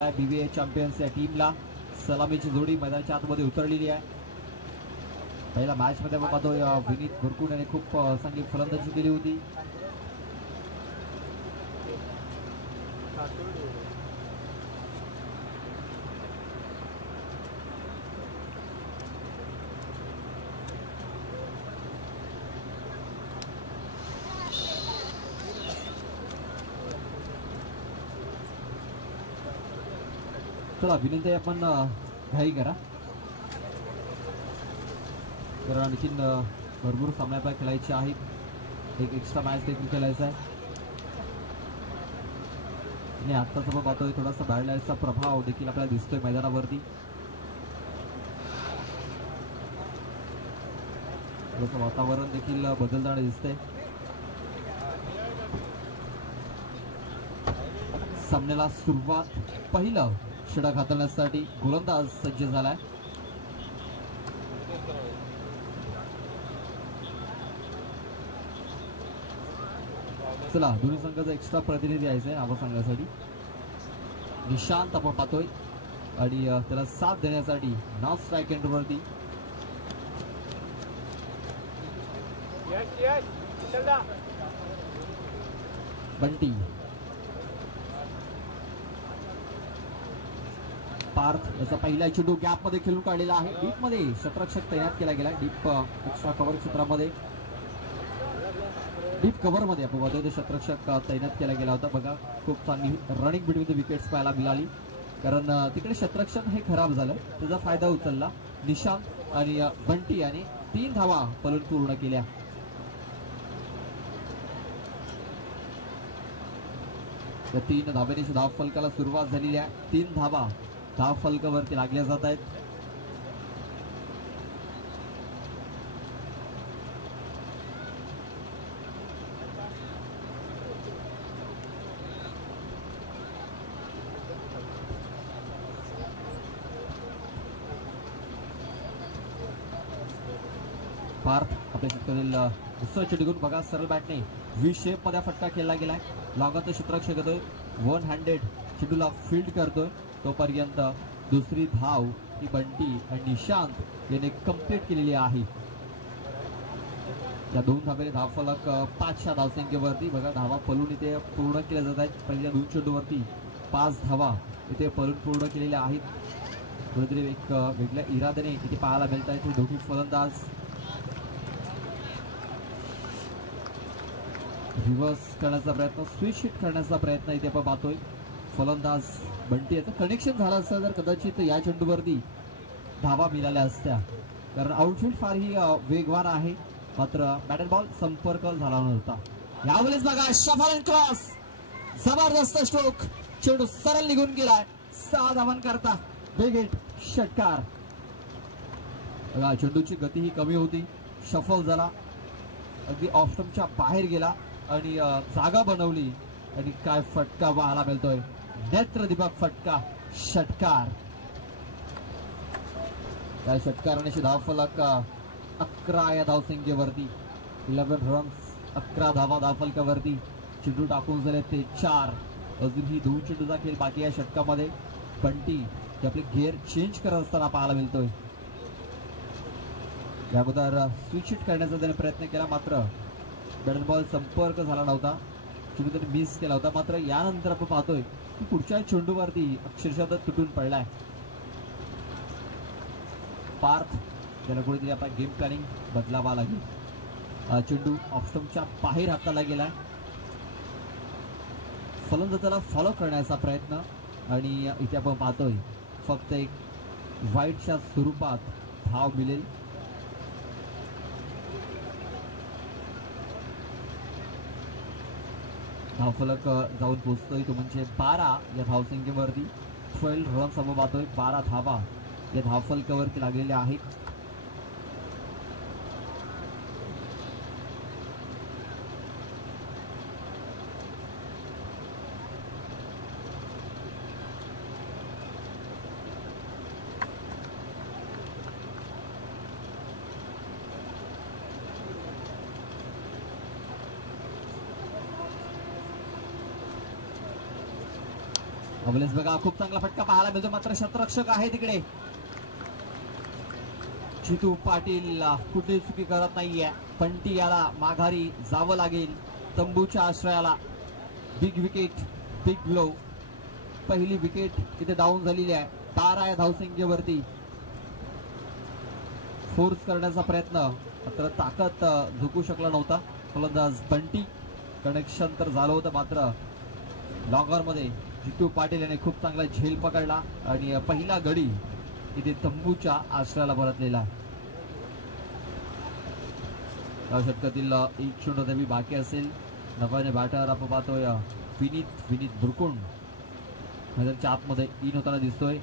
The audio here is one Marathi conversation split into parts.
बीबीए चॅम्पियन्स या टीमला सलामीची जोडी मैदानाच्या आतमध्ये उतरलेली आहे. पहिल्या मॅच मध्ये आपण पाहतोय विनीत बुरकुड याने खूप चांगली फलंदाजी केली होती. चला विनंती आपण घाई करा, कारण आणखीन भरपूर सामने आपल्याला खेळायचे आहेत. एक एक्स्ट्रा मॅच देखील खेळायचा आहे आणि आत्ताच आपण पाहतोय थोडासा बॅड लाईटचा प्रभाव देखील आपल्याला दिसतोय मैदानावरती. थोडंसं वातावरण देखील बदलताना दिसतंय. सामन्याला सुरुवात. पहिलं षटक हाताळण्यासाठी गोलंदाज सज्ज झालाय. चला दोन्ही संघाचा एक्स्ट्रा प्रतिनिधी यायचा आहे नाव सांगण्यासाठी. निशांत आपण पाहतोय आणि त्याला साथ देण्यासाठी नाव स्ट्राईक एंडवरती बंटी. पार्थ याचा पहिला चेंडू गॅप मध्ये खेळून काढलेला आहे. डीप मध्ये क्षेत्ररक्षक तैनात केला गेला. डीप एक्स्ट्रा कव्हर क्षेत्रामध्ये डीप कव्हर मध्ये आपण बघतोय ते क्षेत्ररक्षक तैनात केला गेला होता. बघा खूप चांगली रनिंग बिटवीन द विकेट्स पाहायला मिळाली, कारण तिकडे क्षेत्ररक्षक हे खराब झालं. त्याचा फायदा उचलला निशांत आणि बंटी याने 3 धावा पळून पूर्ण केल्या. त्या 3 धावेने धाव फलकाला सुरुवात झालेली आहे. 3 धावा धाव फलकावरती लागल्या जात आहेत. पार्थ आपल्या शेतकरी दुसरा चेंडू बघा सरळ बॅटने व्ही शेप मध्ये फटका खेळला गेलाय. लागाचं क्षेत्ररक्षक येतोय, 1 हँडेड चेंडूला फील्ड करतोय. तोपर्यंत दुसरी धाव ही बंटी आणि निशांत याने कंप्लीट केलेली आहे. या 2 धावेने धाव फलक 5च्या धावसंख्येवरती. बघा धावा पळून इथे पूर्ण केल्या जात आहेत. पहिल्या 2 चेंडूवरती 5 धावा इथे पळून पूर्ण केलेल्या आहेत. कुठेतरी एक वेगळ्या इराद्याने इथे पाहायला मिळत आहेत. दोघी फलंदाज रिव्हर्स करण्याचा प्रयत्न, स्विच हिट करण्याचा प्रयत्न इथे आपण पाहतोय. फलंदाज बंटी याचं कनेक्शन झालं असतं तर कदाचित या चेंडूवरती धावा मिळाल्या असत्या, कारण आउटफील्ड फार ही वेगवान आहे. मात्र बॅट अँड बॉल संपर्क झाला नव्हता. यावेळेस बघा शफल अँड क्रॉस, जबरदस्त स्ट्रोक, चेंडू सरळ निघून गेलाय. 6 धावां करता बिग हिट, षटकार. बघा चेंडूची गती ही कमी होती, शफल झाला, अगदी ऑफ स्टंपच्या बाहेर गेला आणि जागा बनवली आणि काय फटका पाहायला मिळतोय. नेत्रदीपक फटका, षटकार. त्या षटकाराने धाव फलक 11 या धावसंख्येवरती. 11 रन्स, 11 धावा धाव फलकावरती. चेंडू टाकून झाले ते 4. अजूनही 2 चेंडूचा खेळ बाकी या षटकामध्ये. बंटी आपले गिअर चेंज करत असताना पाहायला मिळतोय. या अगोदर स्विच हिट करण्याचा त्याने प्रयत्न केला, मात्र बॅट अँड बॉल संपर्क झाला नव्हता. चेंडू त्याने मिस केला होता. मात्र यानंतर आपण पाहतोय की पुढच्या चेंडूवरती अक्षरशः तुटून पडलाय. पार्थ त्याला कुठेतरी आपला गेम प्लॅनिंग बदलावा लागेल. चेंडू ऑफ स्टंपच्या बाहेर हाताला गेलाय. फलंदाजाला फॉलो करण्याचा प्रयत्न आणि इथे आपण पाहतोय फक्त एक वाईटच्या स्वरूपात धाव मिळेल. धावफलक जाऊन पोहोचतोय तो म्हणजे 12 या धावसंख्येवरती. 12 रन्स आपण पाहतोय. 12 धावा या धावफलकावरती लागलेल्या आहेत. अवलेस बघा खूप चांगला फटका पाहायला मिळतो, मात्र शतरक्षक आहे तिकडे. चितू पाटील कुठे चुकी करत नाहीये. पंटी याला माघारी जावं लागेल तंबूच्या आश्रयाला. Big wicket, big blow. पहिली विकेट इथे डाऊन झालेली आहे. 12 या धावसंख्येवरती. फोर्स करण्याचा प्रयत्न, मात्र ताकद झुकू शकला नव्हता फलंदाज बंटी. कनेक्शन तर झालं होतं, मात्र लॉंगर मध्ये जितू पाटील याने खूप चांगला झेल पकडला आणि पहिला गडी इथे तंबूच्या आश्रयाला परतलेला. या षटकातील एक षटक बाकी असेल. नव्याने बॅटर आपण पाहतोय विनीत बुरकुंड मैदानाच्या आतमध्ये इन होताना दिसतोय.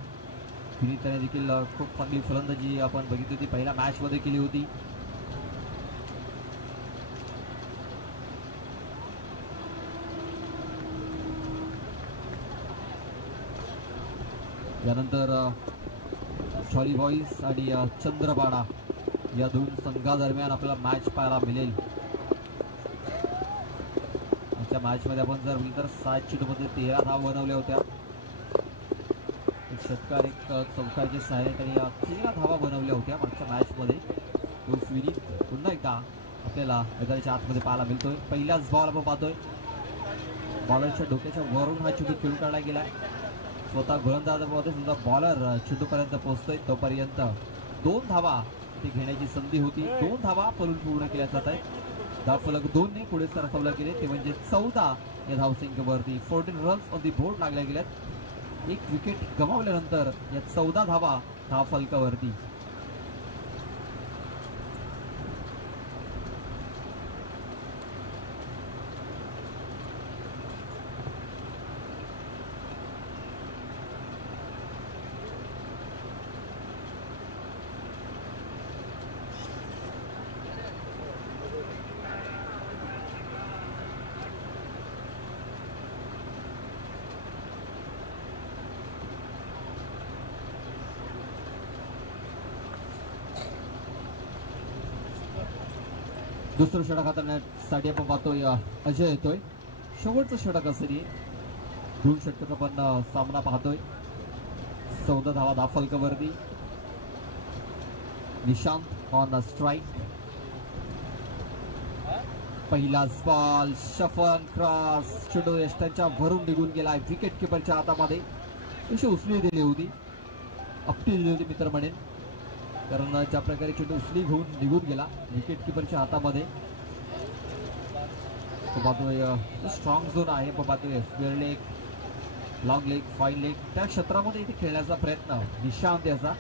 विनीत त्याने देखील खूप चांगली फलंदाजी आपण बघितली होती, पहिल्या मॅच मध्ये केली होती. यानंतर शॉली बॉईज आणि चंद्रबाडा या दोन संघादरम्यान आपल्याला मॅच पाहायला मिळेल. आजच्या मॅच मध्ये आपण जर तर 7 चेंडूमध्ये 13 धावा बनवल्या होत्या. एक षटकार, एक चौकारचे सहाय्यक आणि 13 धावा बनवल्या होत्या मागच्या मॅच मध्ये. तो विनीत पुन्हा एकदा आपल्याला मैदानाच्या आतमध्ये पाहायला मिळतोय. पहिलाच बॉल आपण पाहतोय, बॉलरच्या डोक्याच्या वरून हा चेंडू खेळून काढला गेलाय. स्वतः गोलंदाजामध्ये सुद्धा बॉलर चेंडूपर्यंत पोहोचतोय. तोपर्यंत 2 धावा ते घेण्याची संधी होती. 2 धावा पळून पूर्ण केल्या जात आहेत. धावफलक 2 ने पुढे सरकवले गेले, ते म्हणजे 14 या धावसंख्येवरती. 14 रन्स ऑन दी बोर्ड लागल्या गेल्यात. एक विकेट गमावल्यानंतर या 14 धावा धावफलकावरती. दुसरं षटक हाताळण्यासाठी आपण पाहतोय अजय येतोय. शेवटचं षटक असेल. 2 षटकाचा आपण सामना पाहतोय. 14 धावा धावफलकावरती. Nishant on strike. पहिलाच बॉल, शफल क्रॉस, चेंडू यष्टांच्या भरून निघून गेलाय. विकेट किपरच्या हातामध्ये अशी उचली दिली होती, आपटी दिली होती मित्र म्हणेन, कारण ज्या प्रकारे चेंडू उचली घेऊन निघून गेला विकेट किपरच्या हातामध्ये. स्ट्रॉंग झोन आहे. पाहतोय square leg, long leg, fine leg, त्या क्षेत्रामध्ये इथे खेळण्याचा प्रयत्न निशांत याचा.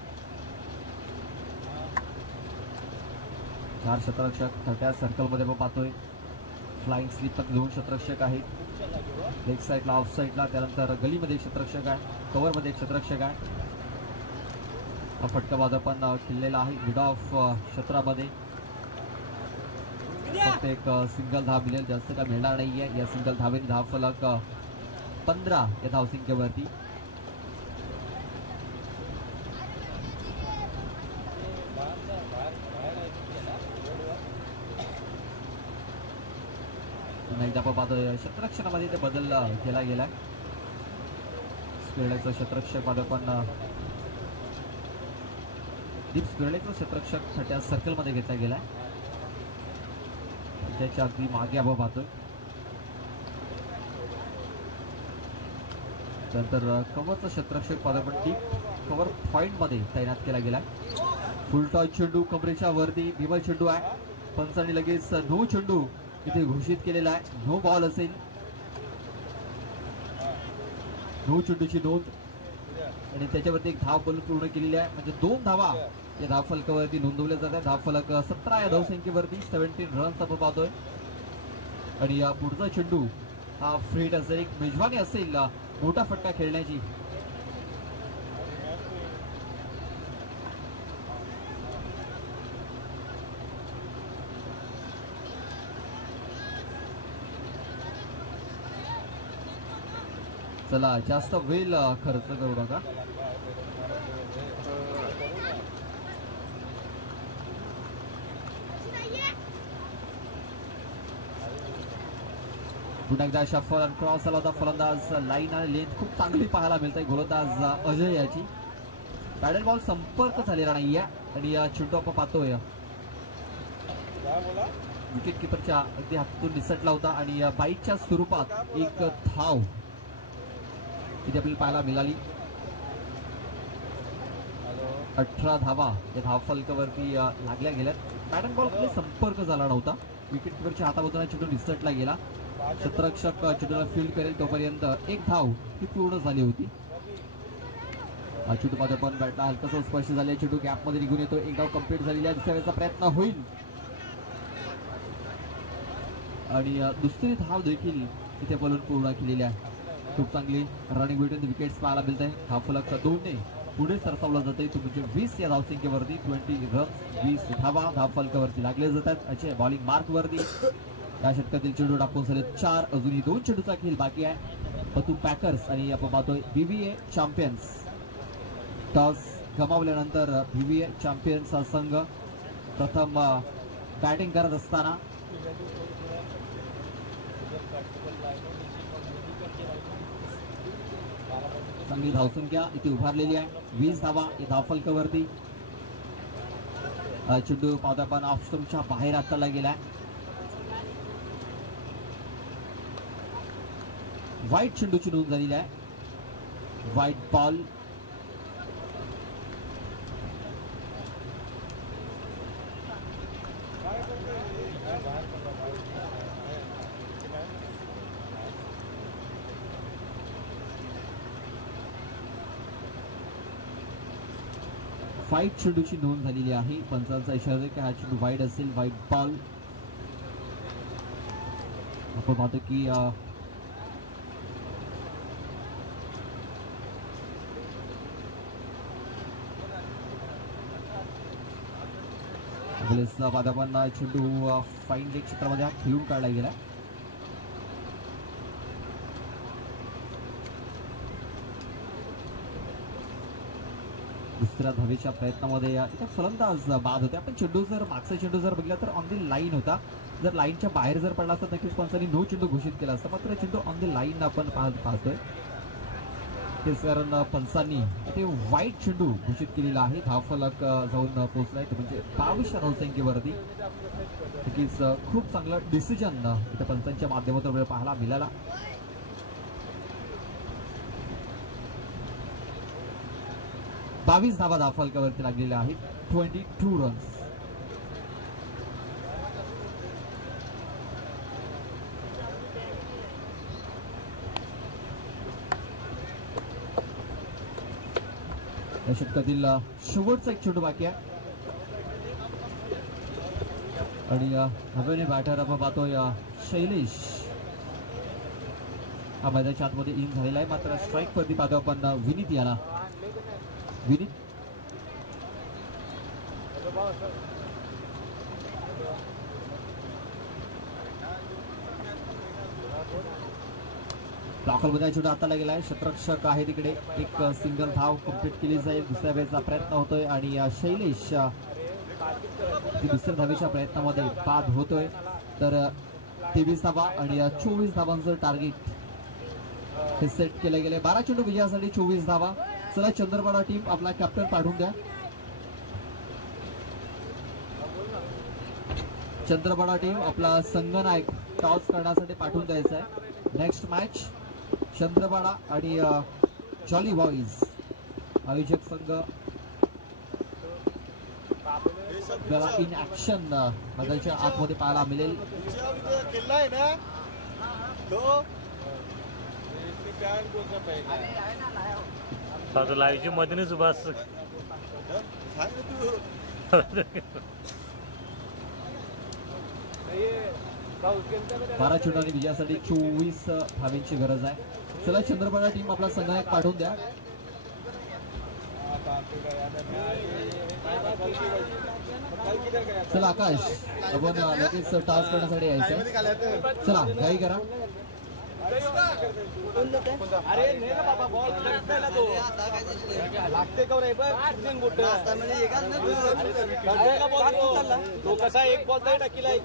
4 क्षेत्ररक्षक थर्ट्या सर्कलमध्ये आपण पाहतोय. फ्लाइंग स्लिप तक 2 क्षेत्ररक्षक आहेत. लेग साईडला, ऑफ साईडला, त्यानंतर गलीमध्ये एक क्षेत्ररक्षक आहे, कव्हरमध्ये एक क्षेत्ररक्षक आहे. हा फटकाबाज आपण खेळलेला आहे मिड ऑफ क्षेत्रामध्ये. फक्त एक सिंगल धाव मिळेल, जास्त काय मिळणार नाहीये. या सिंगल धावेने धावफलक 15 या धावसंख्येवरती. एकदा आपण पाहतोय क्षेत्ररक्षणामध्ये ते बदल केला गेलाय. स्क्वेअरलेगचं क्षेत्ररक्षक मध्ये पण डीप स्क्वेअरलेगचं क्षेत्ररक्षक थर्ट्या सर्कलमध्ये घेतला गेलाय. त्याच्या अगदी मागे आपण पाहतोय. नंतर कव्हरचं क्षेत्ररक्षक मध्ये पण डीप कव्हर पॉइंट मध्ये तैनात केला गेलाय. फुल टॉस चेंडू कमरेच्या वरती विमल चेंडू आहे. पंचांनी लगेच नो चेंडू इथे घोषित केलेला आहे. नो बॉल असेल. नो चेंडूची नोंद आणि त्याच्यावरती एक धाव पूर्ण केलेली आहे, म्हणजे 2 धावा या धावफलकावरती नोंदवल्या जातात. धावफलक 17 या धावसंख्येवरती 17 रन्स आपण पाहतोय. आणि या पुढचा चेंडू हा फ्रीट असेल, एक मेजवानी असेल मोठा फटका खेळण्याची. चला जास्त वेळ खर्च करू नका. पुन्हा एकदा शफल आणि क्रॉस आला होता. फलंदाज लाईन आणि लेंथ खूप चांगली पाहायला मिळते. गोलंदाज अजय याची पॅडल बॉल संपर्क झालेला नाहीये आणि या चेंडू आपण पाहतोय विकेट किपरच्या अगदी हातातून निसटला होता आणि बाईटच्या स्वरूपात एक धाव इथे आपल्याला पाहायला मिळाली. 18 धावा या धावफलकावरती लागल्या गेल्यात. पॅडल बॉल संपर्क झाला नव्हता. विकेट किपरच्या हातामधून चेंडू निसटला गेला. क्षेत्ररक्षक चेंडूला फील्ड करेल तोपर्यंत एक धाव ही पूर्ण झाली होती. चेंडू मध्ये पण बॅटला हलकासा स्पर्श झाले. चेंडू गॅप मध्ये निघून येतो. एक धाव कंप्लीट झालेली आहे. दुसऱ्या वेळेचा प्रयत्न होईल आणि दुसरी धाव देखील इथे बोलून पूर्ण केलेली आहे. खूप चांगली रनिंग बिटवीन विकेट्स पाहायला मिळत आहे. धावफलक 2 ने पुढे सरसावला जाते. तुमचे 20 या धावसंख्येवरती 20 रन्स 20 धावा धावफलकावरती लागले जातात. असे बॉलिंग मार्क वरती या षटकातील चेंडू टाकून झाले 4. अजूनही 2 चेंडूचा खेळ बाकी आहे. पतू पॅकर्स आणि आपण पाहतोय BVA चॅम्पियन्स. टॉस गमावल्यानंतर BVA चॅम्पियन्स हा संघ प्रथम बॅटिंग करत असताना चांगली धावसंख्या इथे उभारलेली आहे. 20 धावा या धावफलकावरती. चेंडू पाहता पण ऑफ स्टंपच्या बाहेर हाताला गेलाय. वाईट चेंडूची नोंद झालेली आहे. वाईट बॉल. वाईट चेंडूची नोंद झालेली आहे. पंचांचा इशारा आहे की हा चेंडू वाईड असेल. वाईट बॉल. आपण पाहतो की पादापण चेंडू फाईन लेग क्षेत्रामध्ये खेळून काढला गेला. दुसऱ्या धावेच्या प्रयत्नामध्ये फलंदाज बाद होते. आपण चेंडू जर मागचा चेंडू जर बघितला तर ऑन दी लाईन होता. जर लाईनच्या बाहेर जर पडला असता नक्कीच पंचांनी नो चेंडू घोषित केला असता. मात्र चेंडू ऑन दी लाईन आपण पाहतोय. तेच कारण पंचांनी ते वाईट चेंडू घोषित केलेला आहे. धावफलक जाऊन पोहोचलाय म्हणजे 22 धावसंख्येवरती. नक्कीच खूप चांगलं डिसिजन इथे पंचांच्या माध्यमातून पाहायला मिळाला. 22 धावा धावफलकावरती लागलेल्या आहेत. 22 रन्स. या षटकातील शेवटचा एक चेंडू बाकी आहे आणि नव्याने बॅटर आपण पाहतोय शैलेश हा मैदानाच्या आतमध्ये इन झालेला आहे. मात्र स्ट्राईक वरती पाहतो आपण विनीत याला. विनीत दाखलमध्ये चेंडू हाताला गेलाय. क्षेत्ररक्षक आहे तिकडे. एक सिंगल धाव कंप्लीट केली जाईल. दुसऱ्या वेळेचा प्रयत्न होतोय आणि शैलेश दुसऱ्या धावेच्या प्रयत्नामध्ये बाद होतोय. तर 23 धावा आणि 24 धावांचं टार्गेट हे सेट केले गेले. 12 चेंडू विजयासाठी 24 धावा. चला चंद्रपाडा टीम आपला कॅप्टन पाठवून द्या. चंद्रपाडा टीम आपला संघनायक टॉस करण्यासाठी पाठवून द्यायचा आहे. नेक्स्ट मॅच चंद्रपाडा आणि जॉली बॉईज आयोजक संघ आपल्याला इन ऍक्शन मैदानाच्या आतमध्ये पाहायला मिळेल. लाईव्हची मधूनच उभा 12 चेंडू आणि विजयासाठी 24 धावेंची गरज आहे. चला चंद्रपाडा टीम आपला संघनायक पाठवून द्या. चला आकाश आपण लगेच टास्क करण्यासाठी यायचं. चला घाई करा. अरे नाही ना बाबा बॉल ना तो लागते का रे तो कसा एक बॉल नाही टाकीला एक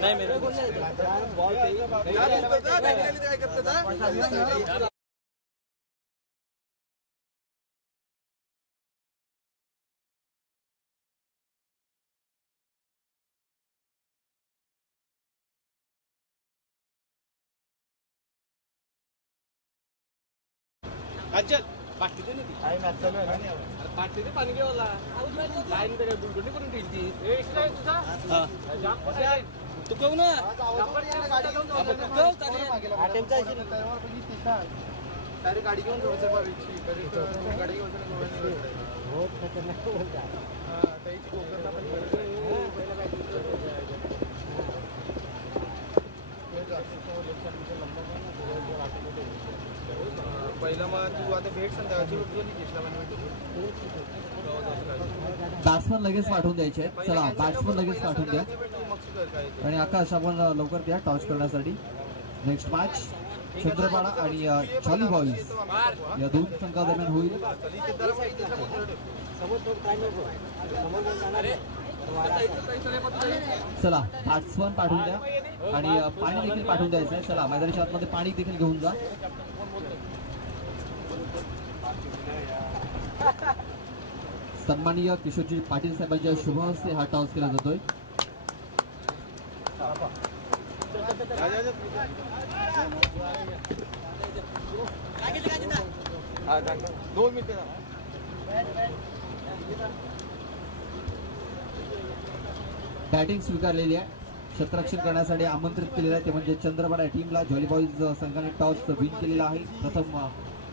नाही बॉल अच्छा बाकी ते नाही काय मॅच चालू आहे ना अरे पाठी ते पाणी घेवाला लाईन ते बुलबुली करून ठेवली ए एक्स्ट्रा तुझा हां जाम आहे तू कहू ना अटेम्पचा असेल त्यावर पण तिसा सारी गाडी घेऊन जायचं बावीची गाडी घेऊन हो खतरनाक बोलता हां त्याची कोकणला पण पहिला काय पहिला मग तू आता भेट संध्याकाळची बॅट्समन लगेच पाठवून द्यायचे. चला बॅट्समन लगेच पाठवून द्या आणि आकाश आपण लवकर द्या टॉस करण्यासाठी. नेक्स्ट मॅच चंद्रपाडा आणि जॉली बॉईज या दोन संघादरम्यान होईल. चला बॅट्समन पाठवून द्या आणि पाणी देखील पाठवून द्यायचं आहे. चला मैदानाच्या आतमध्ये पाणी देखील घेऊन जा. सन्माननीय किशोरजी पाटील साहेबांच्या शुभ हस्ते हा टॉस केला जातोय. बॅटिंग स्वीकारलेली आहे. क्षेत्ररक्षण करण्यासाठी आमंत्रित केलेलं आहे ते म्हणजे चंद्रपाडा टीमला जॉली बॉईज संघाने टॉस विन केलेला आहे. प्रथम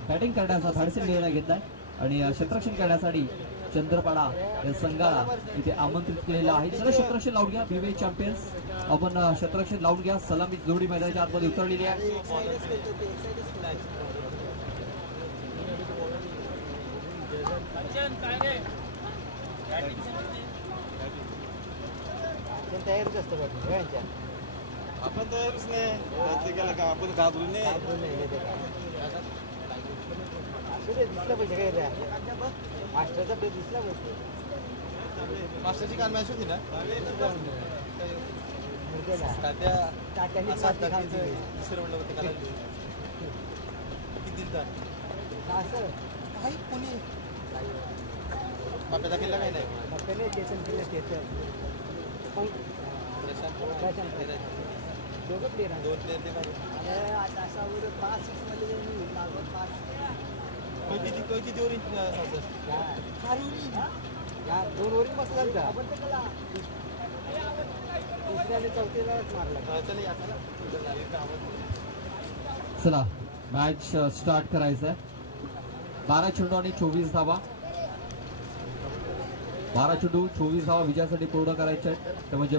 बॅटिंग करण्याचा धाडसी निर्णय घेतलाय आणि क्षेत्ररक्षण करण्यासाठी चंद्रपाडा या संघाला इथे आमंत्रित केलेलं आहे. चला क्षेत्ररक्षण लावून घ्या. बीवे चॅम्पियन्स आपण क्षेत्ररक्षण लावून घ्या. सलामी जोडी मैदानाच्या आतमध्ये उतरलेली आहे. तयारीच असतं आपण तयारीच नाही केला का आपण घाबरून नाही दिसलं पाहिजे काय द्या मास्टरचा प्ले दिसला पाहिजे. मास्टरची काल मॅच होती ना कोणी बाप्याचा किल्ला काही नाही स्टेशन किल्ला दोघं प्लेयर दोन प्लेयर किती ओव्हर दोन ओव्हर मस्त झालं दुसऱ्याने चौथीलाच मारला. चला मॅच स्टार्ट करायचं आहे. 12 चेंडू आणि 24 धावा. 12 चेंडू 24 धावा विजयासाठी पूर्ण करायचे आहेत. ते म्हणजे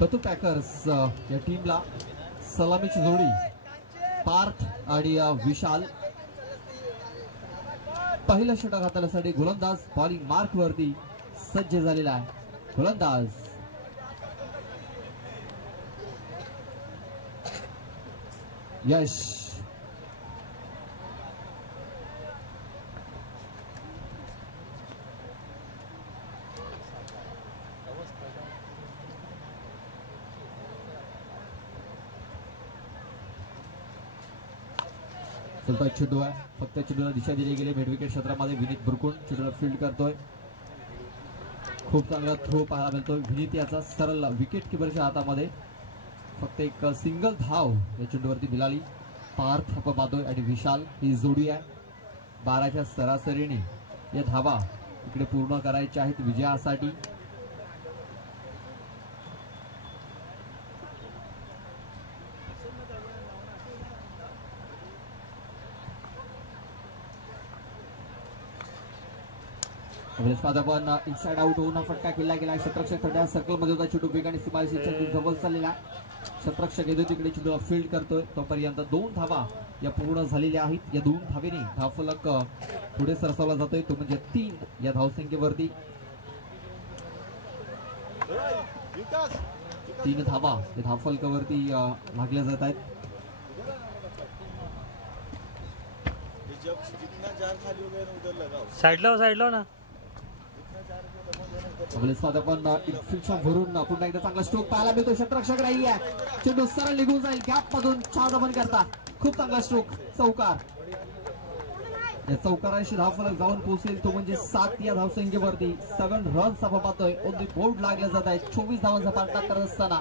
पतू पॅकर्स या टीमला सलामीची जोडी पार्थ आणि विशाल. पहिलं षटक हाताळण्यासाठी गोलंदाज बॉलिंग मार्क वरती सज्ज झालेला आहे. गोलंदाज यश. चेंडू आहे. फक्त चेंडूला दिशा दिली गेली. मिड विकेट क्षेत्रामध्ये विनीत बुरकुण चेंडूला फील्ड करतोय. खूप चांगला थ्रो पाहायला मिळतोय. विनीत याचा सरळ विकेट किपरच्या हातामध्ये. फक्त एक सिंगल धाव या चेंडूवरती मिळाली. पार्थ बादोय आणि विशाल ही जोडी आहे. 12च्या सरासरीने या धावा इकडे पूर्ण करायच्या आहेत विजयासाठी. आपण इनसाइड आउट होऊन फटका केला गेला. क्षेत्ररक्षक थोड्या सर्कल मध्ये होता. चेंडू वेगाने सीमारेषेच्या जवळ चाललेला. क्षेत्ररक्षक येतो तिकडे चेंडूला फील्ड करतोय. तोपर्यंत 2 धावा या पूर्ण झालेल्या आहेत. या 2 धावेने धावफलक पुढे सरसावला जातोय तो म्हणजे 3 या धावसंख्येवरती. 3 धावा ते धावफलकावरती लागल्या जात आहेत. साईडला ना आपण इन्फिल्डच्या भरून पुन्हा एकदा चांगला स्ट्रोक पाहायला मिळतो. क्षेत्ररक्षक राही आहे, चेंडू सरळ निघून जाईल गॅप मधून. 4 धावन करता, खूप चांगला स्ट्रोक. चौकार, या चौकारांशी धावफलक जाऊन पोहोचेल तो म्हणजे 7 या धावसंख्येवरती 7 रन्स आपण पाहतोय. ऑन द बोर्ड लागल्या जात आहेत. 24 धावांचा पाठलाग करत असताना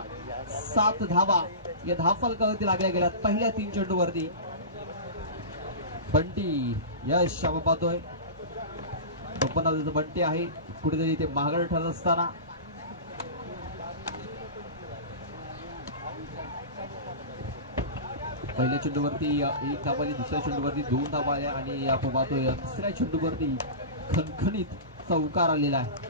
7 धावा या धावफलकावरती लागल्या गेल्यात पहिल्या 3 चेंडूवरती. बंटी यश आपण पाहतोय, बंटी आहे कुठेतरी ते महागड ठरत असताना. पहिल्या चेंडूवरती 1 धावा आली, दुसऱ्या चेंडूवरती 2 धावा आल्या आणि आपण पाहतोय तिसऱ्या चेंडूवरती खणखणीत चौकार आलेला आहे.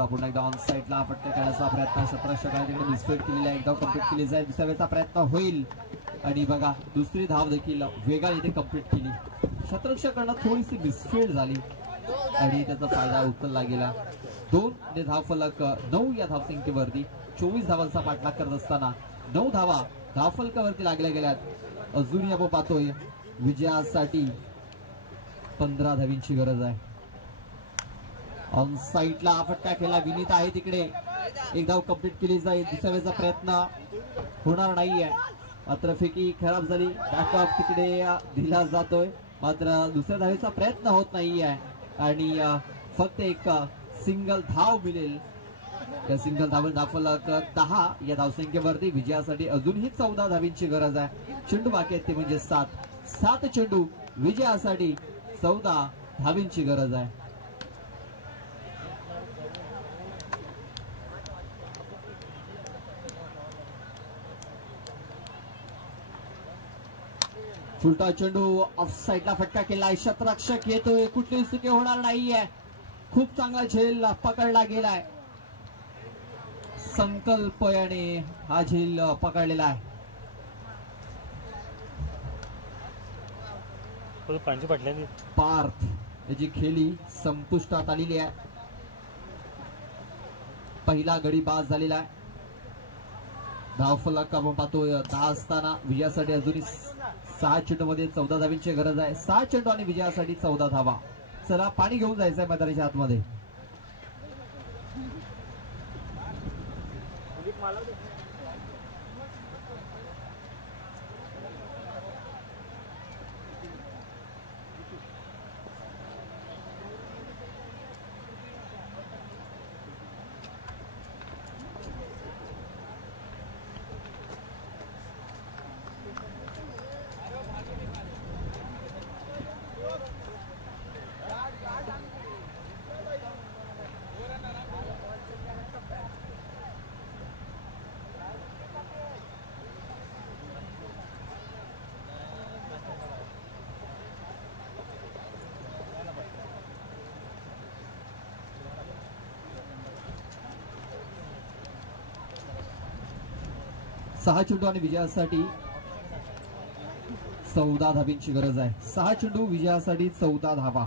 पुन्हा एकदा ऑन साईडला फटका करण्याचा प्रयत्न क्षेत्ररक्षकाने तिकडे मिसफील्ड केलेला आहे. एकदा कंप्लीट केली जाईल, दुसऱ्या वेळेचा प्रयत्न होईल आणि बघा दुसरी धाव देखील वेगाने इथे कंप्लीट केली. क्षेत्ररक्षकांना थोडीशी मिसफील्ड झाली आणि त्याचा फायदा उचलला गेला. 2 धावफलक 9 या धावसंख्येवरती 24 धावांचा पाठलाग करत असताना 9 धावा धावफलकावरती लागल्या गेल्यात. अजूनही आपण पाहतोय विजयासाठी 15 धावींची गरज आहे. ऑन साईडला फटका खेळला विनीत आहे तिकडे. 1 धाव कंप्लीट केली जाईल, दुसऱ्या वेळेचा प्रयत्न होणार नाहीये. मात्र फेकी खराब झाली, बॅकअप तिकडे दिला जातोय. मात्र दुसऱ्या धावेचा प्रयत्न होत नाहीये आणि फक्त एक सिंगल धाव मिळेल. त्या सिंगल धावून धावफलक 10 या धावसंख्येवरती विजयासाठी अजूनही 14 धावींची गरज आहे. चेंडू बाकी आहेत ते म्हणजे 7 चेंडू, विजयासाठी 14 धावींची गरज आहे. फुलटा चेंडू ऑफ साईडला फटका केला, क्षेत्ररक्षक येतोय, कुठलीही चुकी होणार नाहीये. खूप चांगला झेल पकडला गेलाय. संकल्प याने हा झेल पकडलेला आहे. पार्थ याची खेळी संपुष्टात आलेली आहे. पहिला गडी बाद झालेला आहे. धावफलक आपण पाहतोय 10 असताना विजयासाठी अजूनही 6 चेंडूमध्ये 14 धावींची गरज आहे. 6 चेंडू आणि विजयासाठी 14 धावा. चला पाणी घेऊन जायचंय मैदानाच्या आतमध्ये. सहा चेंडू आणि विजयासाठी 14 धावींची गरज आहे. 6 चेंडू विजयासाठी 14 धावा.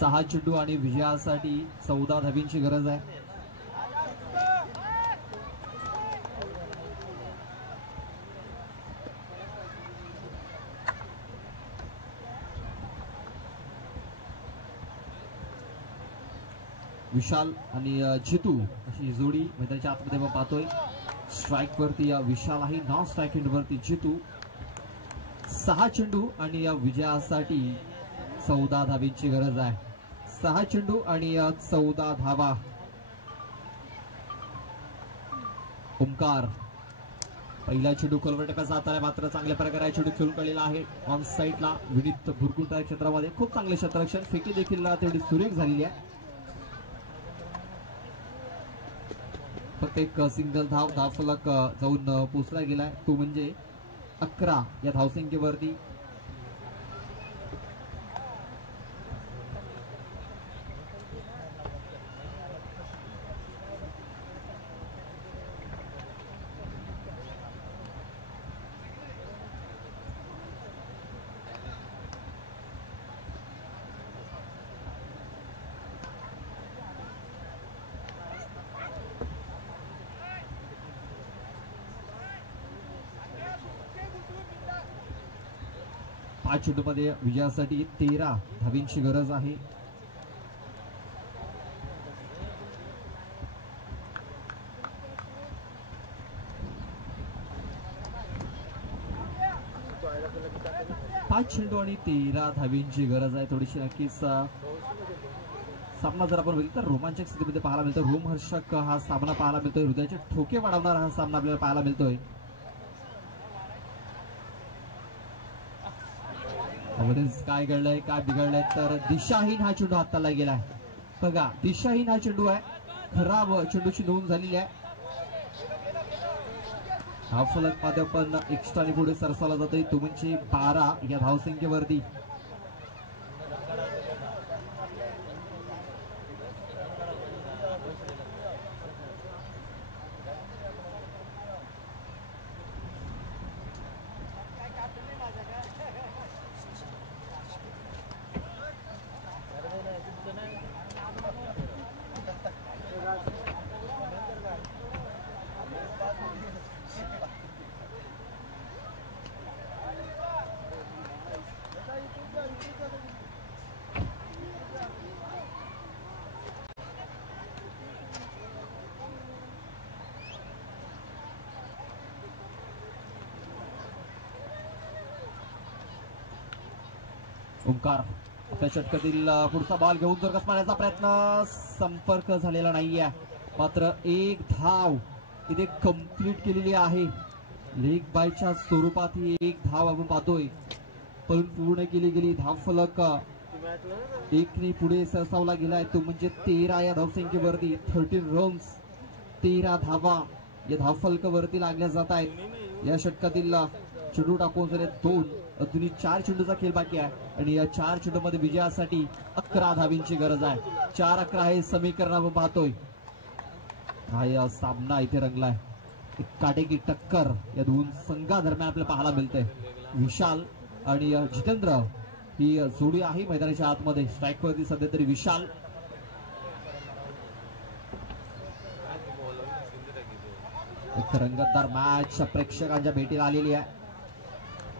सहा चेंडू आणि विजयासाठी 14 धावींची गरज आहे. विशाल आणि जितू अशी जोडी मैदानाच्या आतमध्ये आपण पाहतोय. स्ट्राईक वरती विशाल आहे, नॉन स्ट्राईक एंड वरती जितू. 6 चेंडू आणि या विजयासाठी 14 धावींची गरज आहे. 6 चेंडू आणि 14 धावा. ओमकार पहिला चेंडू कोलवटप्याचा हाताला मात्र चांगल्या प्रकारे चेंडू खेळून काढलेला आहे. ऑन साईडला विनीत भुरकुटा क्षेत्रामध्ये खूप चांगले क्षेत्ररक्षण. फेकी देखील तेवढी सुरेख झालेली आहे. फक्त एक सिंगल धावफलक जाऊन पोचला गेलाय, तो म्हणजे 11 या धावसंख्येवरती. पाच चेंडूमध्ये विजयासाठी 13 धावींची गरज आहे. पाच चेंडू आणि 13 धावींची गरज आहे. थोडीशी नक्कीच सामना जर आपण बघितलं तर रोमांचक स्थितीमध्ये पाहायला मिळतो. रोमहर्षक हा सामना पाहायला मिळतोय. हृदयाचे ठोके वाढवणारा हा सामना आपल्याला पाहायला मिळतोय. काय घडलंय, काय बिघडलंय, तर दिशाहीन हा चेंडू हाताला गेलाय. बघा, दिशाहीन हा चेंडू आहे. खराब चेंडूची नोंद झालेली आहे. हा फलक मध्ये पण एक्स्ट्राने पुढे सरसावला जातोय, तो म्हणजे 12 या धावसंख्येवरती. ओंकार त्या षटकातील पुढचा बॉल घेऊन जोरकस मारण्याचा प्रयत्न, संपर्क झालेला नाहीये. मात्र एक धाव इथे कंप्लीट केलेली आहे. लेग बायच्या स्वरूपात ही एक धाव आपण पाहतोय, पण पूर्ण केली गेली. धाव फलक एकने पुढे सरसावला गेलाय, तो म्हणजे 13 या धावसंख्येवरती. 13 रन्स, 13 धावा या धावफलकावरती लागल्या जात आहेत. या षटकातील चेंडू टाकून झाले 2, अजूनही 4 चेंडूचा खेळ बाकी आहे आणि या 4 चेंडूमध्ये विजयासाठी 11 धावींची गरज आहे. 4-11 हे समीकरण आपण पाहतोय. हा या सामना इथे रंगलाय. एक काटेकी टक्कर या दोन संघादरम्यान आपल्याला पाहायला मिळते. विशाल आणि जितेंद्र ही जोडी आहे मैदानाच्या आतमध्ये. स्ट्राईकवरती सध्या तरी विशाल. एक रंगतदार मॅच प्रेक्षकांच्या भेटीला आलेली आहे.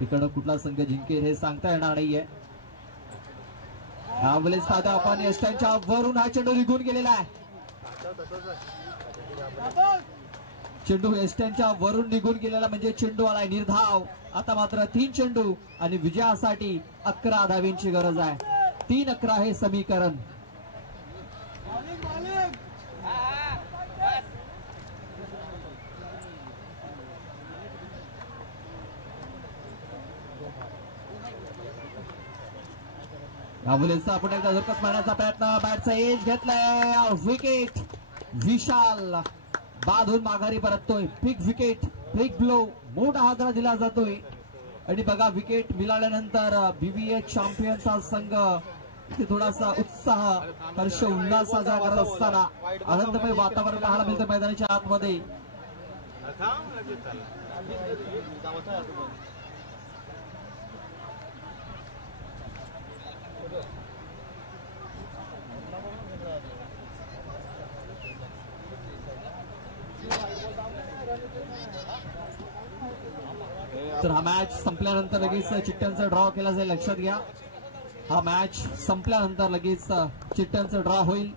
इकडं कुठला संघ जिंकेल हे सांगता येणार नाहीये. यावेळेस साधा आपण यष्टांच्या वरून हा चेंडू निघून गेलेला आहे. चेंडू यष्टांच्या वरून निघून गेलेला म्हणजे चेंडू आलाय निर्धाव. आता मात्र 3 चेंडू आणि विजयासाठी 11 धावींची गरज आहे. 3-11 हे समीकरण. आपण एकदा झटकस मारण्याचा प्रयत्न, बॅटचा एज घेतलाय, विकेट. विशाल बाधून माघारी परततोय. बिग विकेट, बिग ब्लो, मोठा हादरा दिला जातोय. आणि बघा, विकेट मिळाल्यानंतर BBA चॅम्पियन्सचा संघ थोडासा उत्साह, हर्ष उल्हास साजरा करत असताना आनंदमय वातावरण पाहायला मिळतं मैदानाच्या आतमध्ये. तर हा मॅच संपल्यानंतर लगेच चिठ्ठ्यांचा ड्रॉ केला जाईल, लक्षात घ्या. हा मॅच संपल्यानंतर लगेच चिठ्ठ्यांचा ड्रॉ होईल.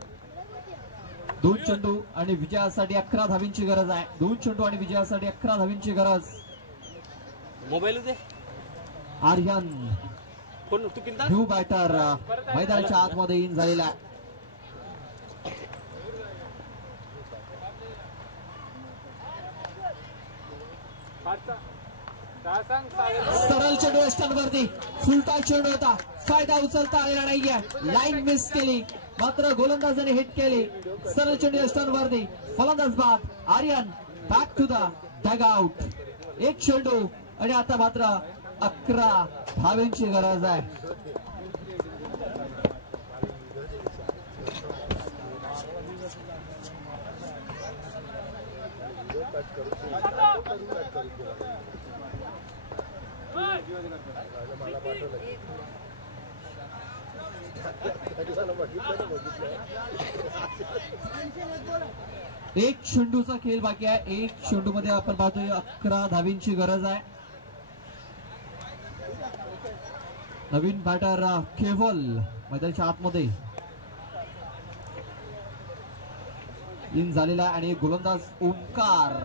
2 चेंडू आणि विजयासाठी 11 धावींची गरज आहे. 2 चेंडू आणि विजयासाठी 11 धावींची गरज. मोबाईल आर्यन न्यू बॅटर मैदानाच्या आतमध्ये इन झालेला आहे. सरळ चेंडू यष्टांवरती, फुलटॉस चेंडू होता, फायदा उचलता आलेला नाहीये. लाईन मिस केली. मात्र गोलंदाजाने हिट केली. सरळ चेंडू यष्टांवरती, फलंदाज बाद. Aryan back to the dugout. एक चेंडू आणि आता मात्र 11 धावांची गरज आहे. एक चेंडूचा खेळ बाकी आहे. एक चेंडू मध्ये आपण पाहतोय 11 धावींची गरज आहे. नवीन बॅटर केवल मैदानाच्या आतमध्ये इन झालेला आणि गोलंदाज Omkar.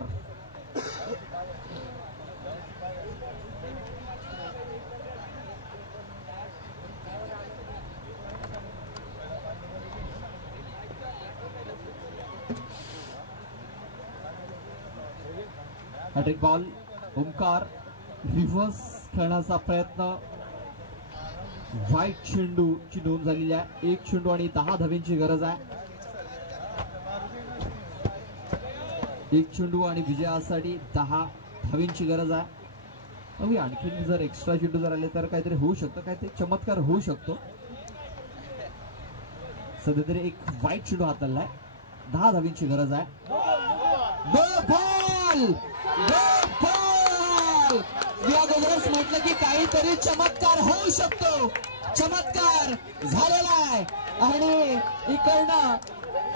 Hattrick ball. Omkar reverse खेळण्याचा प्रयत्न. व्हाईट चेंडूची नोंद झालेली आहे. एक चेंडू आणि 10 धावांची गरज आहे. एक चेंडू आणि विजयासाठी 10 धावांची गरज आहे. आणखी जर एक्स्ट्रा चेंडू जर आले तर काहीतरी होऊ शकतं, काहीतरी चमत्कार होऊ शकतो. सध्या तरी एक व्हाईट चेंडू हाताळलाय. 10 धावांची गरज आहे. मी अगोदरच म्हटलं की काहीतरी चमत्कार होऊ शकतो. चमत्कार झालेला आहे आणि इकडनं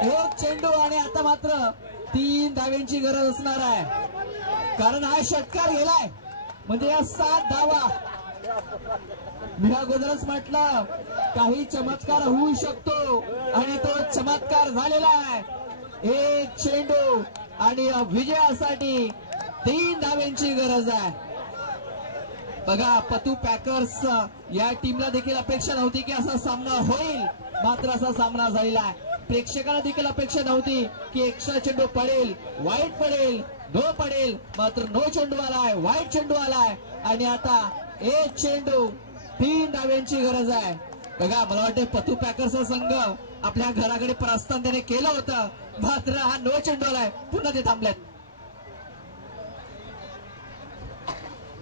एक चेंडू आणि आता मात्र 3 धावांची गरज असणार आहे. कारण हा षटकार गेलाय म्हणजे या 7 धावा. मी अगोदरच म्हटलं काही चमत्कार होऊ शकतो आणि तो चमत्कार झालेला आहे. एक चेंडू आणि विजयासाठी 3 धावांची गरज आहे. बघा, पतू पॅकर्स या टीमला देखील अपेक्षा नव्हती की असा सामना होईल, मात्र असा सामना झालेला आहे. प्रेक्षकांना देखील अपेक्षा नव्हती की एक्स्ट्रा चेंडू पडेल, वाईट पडेल, नो पडेल, मात्र नो चेंडू आलाय, वाईट चेंडू आलाय आणि आता एक चेंडू 3 धावांची गरज आहे. बघा, मला वाटतं पतू पॅकर्सचा संघ आपल्या घराकडे प्रस्थान त्याने केलं होतं, मात्र हा नो चेंडू आलाय, पुन्हा ते थांबल्यात.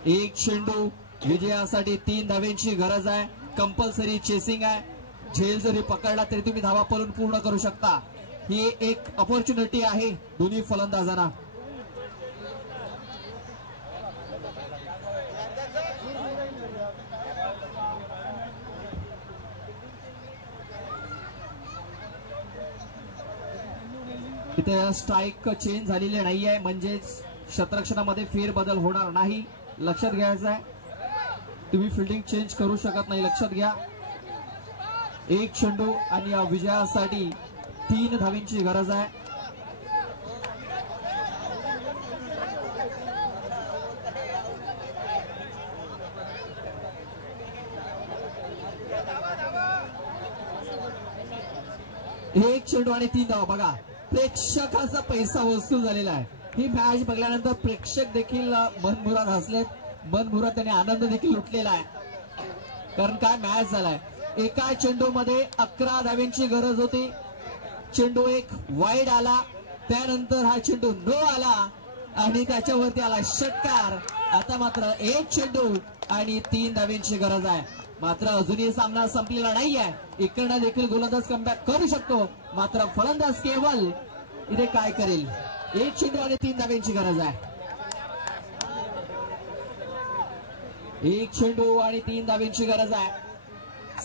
एक चेंडू विजयासाठी 3 धावांची गरज आहे. कंपल्सरी चेसिंग आहे. झेल जरी पकडला तरी तुम्ही धावा पळून पूर्ण करू शकता. ही एक अपॉर्च्युनिटी आहे दोन्ही फलंदाजांना. इथे स्ट्राईक चेंज झालेली नाहीये, म्हणजेच क्षेत्ररक्षणामध्ये फेरबदल होणार नाही. लक्षात घ्यायचं आहे, तुम्ही फिल्डिंग चेंज करू शकत नाही, लक्षात घ्या. एक चेंडू आणि विजयासाठी 3 धावांची गरज आहे. एक चेंडू आणि 3 धावा. बघा, प्रेक्षकाचा पैसा वसूल झालेला आहे. ही मॅच बघल्यानंतर प्रेक्षक देखील मनमुराद हसलेत, मनमुराद त्यांनी आनंद देखील लुटलेला आहे. कारण काय मॅच झालाय. एका चेंडू मध्ये 11 धावांची गरज होती. चेंडू एक वाईड आला, त्यानंतर हा चेंडू नो आला आणि त्याच्यावरती आला षटकार. आता मात्र एक चेंडू आणि 3 धावांची गरज आहे. मात्र अजूनही सामना संपलेला नाहीये. इकडनं देखील गोलंदाज कमबॅक करू शकतो, मात्र फलंदाज केवल इथे काय करेल. एक चेंडू आणि 3 धावांची गरज आहे. एक चेंडू आणि 3 धावांची गरज आहे.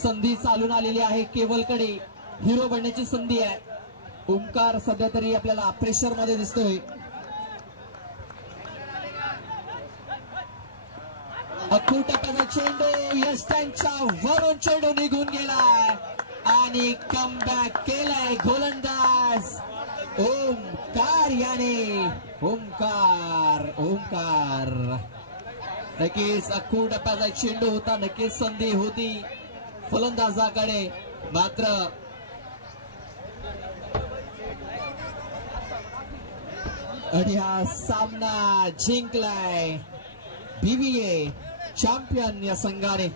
संधी चालून आलेली आहे केवलकडे. हिरो बनण्याची संधी आहे. ओंकार सध्या तरी आपल्याला प्रेशर मध्ये दिसतोय. अखू टप्प्याचा चेंडू यष्टांच्या वरून चेंडू निघून गेलाय आणि कमबॅक केलाय गोलंदाज ओंकार याने. ओंकार नक्कीच अखू टप्प्याचा चेंडू होता, नक्कीच संधी होती फलंदाजाकडे, मात्र आणि हा सामना जिंकलाय BVA चॅम्पियन या संघाने.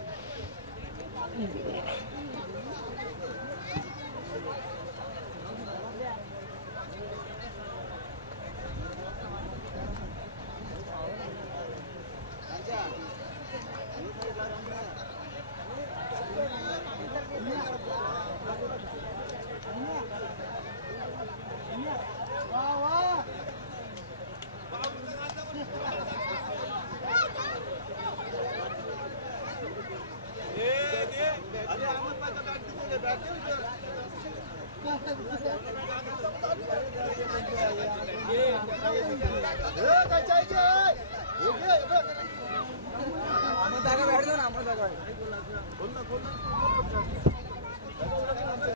जागा बैठ जाओ ना, जागा बोल ना